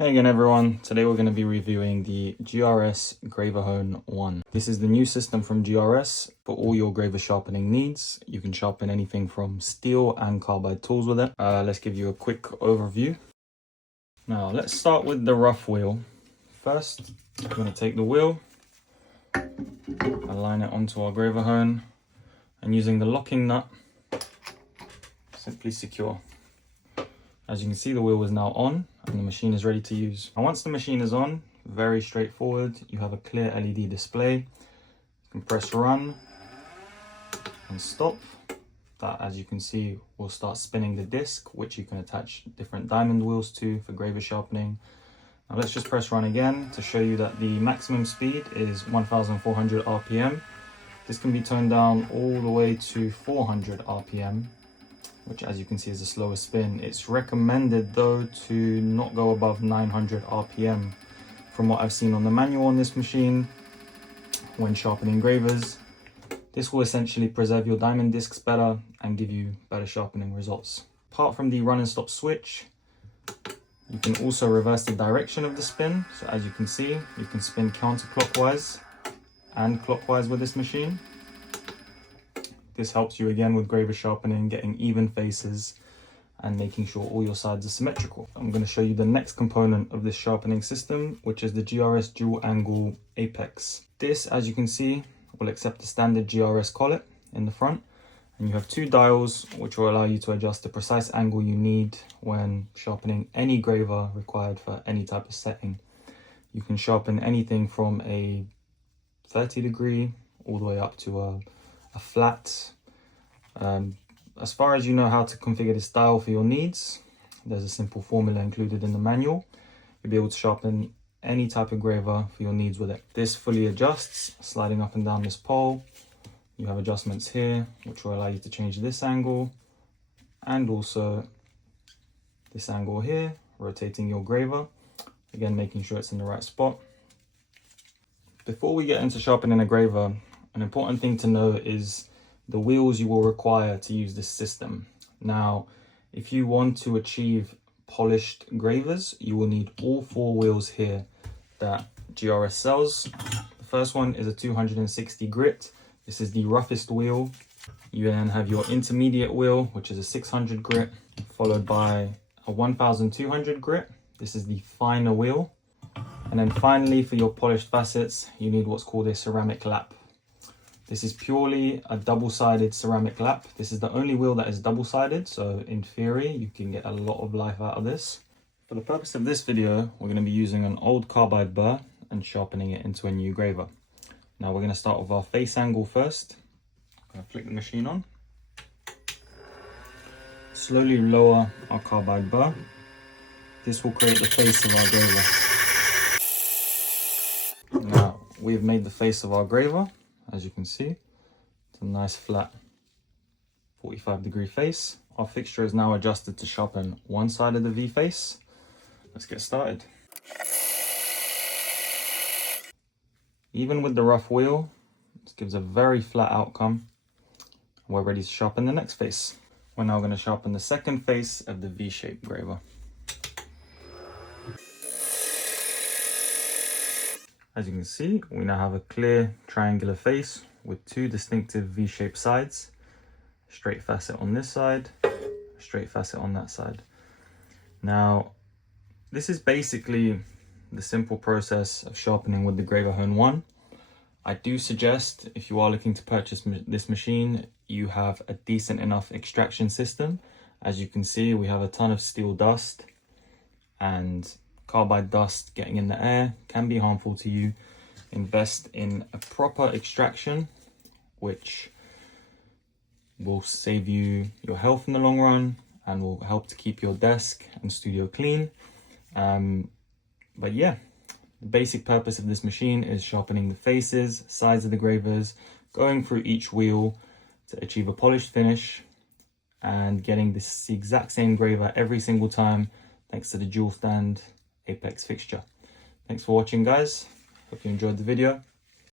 Hey again everyone, today we're going to be reviewing the GRS Graverhone One. This is the new system from GRS for all your graver sharpening needs. You can sharpen anything from steel and carbide tools with it. Let's give you a quick overview. Now let's start with the rough wheel. First, I'm going to take the wheel, align it onto our Graverhone, and using the locking nut, simply secure. As you can see, the wheel is now on and the machine is ready to use. And once the machine is on, very straightforward. You have a clear LED display. You can press run and stop. That, as you can see, will start spinning the disc, which you can attach different diamond wheels to for graver sharpening. Now let's just press run again to show you that the maximum speed is 1400 RPM. This can be toned down all the way to 400 RPM. Which, as you can see, is a slower spin. It's recommended though to not go above 900 RPM from what I've seen on the manual on this machine when sharpening gravers. This will essentially preserve your diamond discs better and give you better sharpening results. Apart from the run and stop switch, you can also reverse the direction of the spin. So as you can see, you can spin counterclockwise and clockwise with this machine. This helps you again with graver sharpening, getting even faces and making sure all your sides are symmetrical. I'm going to show you the next component of this sharpening system, which is the GRS dual angle apex. This, as you can see, will accept the standard GRS collet in the front, and you have two dials which will allow you to adjust the precise angle you need when sharpening any graver required for any type of setting. You can sharpen anything from a 30-degree all the way up to a flat. As far as you know how to configure this dial for your needs, there's a simple formula included in the manual. You'll be able to sharpen any type of graver for your needs with it. This fully adjusts, sliding up and down this pole. You have adjustments here, which will allow you to change this angle and also this angle here, rotating your graver, again making sure it's in the right spot. Before we get into sharpening a graver, an important thing to know is the wheels you will require to use this system. Now, if you want to achieve polished gravers, you will need all four wheels here that GRS sells. The first one is a 260 grit. This is the roughest wheel. You then have your intermediate wheel, which is a 600 grit, followed by a 1200 grit. This is the finer wheel. And then finally, for your polished facets, you need what's called a ceramic lap. This is purely a double-sided ceramic lap. This is the only wheel that is double-sided, so in theory, you can get a lot of life out of this. For the purpose of this video, we're going to be using an old carbide burr and sharpening it into a new graver. Now we're going to start with our face angle first. I'm going to flick the machine on. Slowly lower our carbide burr. This will create the face of our graver. Now, we've made the face of our graver. As you can see, it's a nice flat 45-degree face. Our fixture is now adjusted to sharpen one side of the V face. Let's get started. Even with the rough wheel, this gives a very flat outcome. We're ready to sharpen the next face. We're now going to sharpen the second face of the V-shaped graver. As you can see, we now have a clear triangular face with two distinctive V-shaped sides. Straight facet on this side, straight facet on that side. Now, this is basically the simple process of sharpening with the Graverhone One. I do suggest, if you are looking to purchase this machine, you have a decent enough extraction system. As you can see, we have a ton of steel dust, and carbide dust getting in the air can be harmful to you. Invest in a proper extraction, which will save you your health in the long run and will help to keep your desk and studio clean. But yeah, the basic purpose of this machine is sharpening the faces, sides of the gravers, going through each wheel to achieve a polished finish and getting the exact same graver every single time thanks to the dual stand apex fixture. Thanks for watching, guys. Hope you enjoyed the video.